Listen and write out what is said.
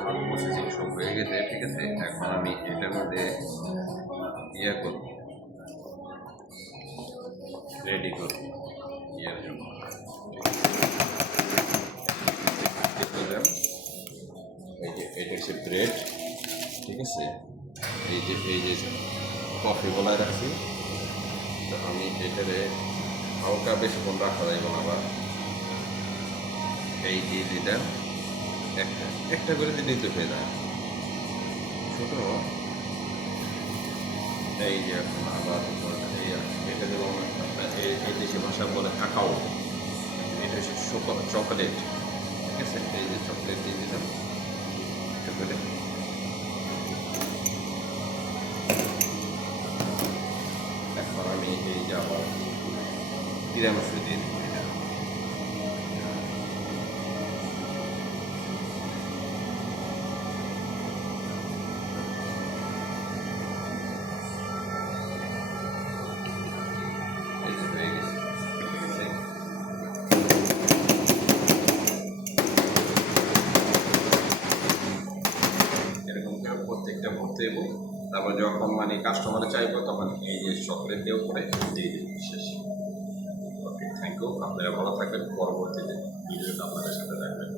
সকল প্রসেসিং সব হয়ে গেছে, ঠিক আছে। এখন আমি এটার মধ্যে ইয়ে করব, রেডি করব ইয়ার জন্য। এই যে এটা হচ্ছে ব্রেড, ঠিক আছে। এই যে কফি বলায় রাখছি, তো আমি এটারে হালকা বেশিক্ষণ রাখা যাইব না। আবার এই দিয়ে দিলাম একটা একটা করে দিলেই তো হয়ে যায় ছোটো। এই যে এখন আবার এটা যেমন এই দেশি ভাষা বলে কাকাও, এটা হচ্ছে চকলেট, ঠিক আছে। এই যে চকলেট দিয়ে দিলাম একটা করে। এখন আমি এই যে আবার তিরামিসু দিয়ে দিই। এই যে হয়ে গেছে, ঠিক আছে। এরকম করে প্রত্যেকটা ভরতে দেবো। তারপর যখন মানে কাস্টমারে চাইবো তখন এই যে চকলেট দিয়ে উপরে দিয়ে দেবো শেষ। ওকে, থ্যাংক ইউ। আপনারা ভালো থাকবেন। পরবর্তীতে ভিডিওটা আপনাদের সাথে রাখবেন।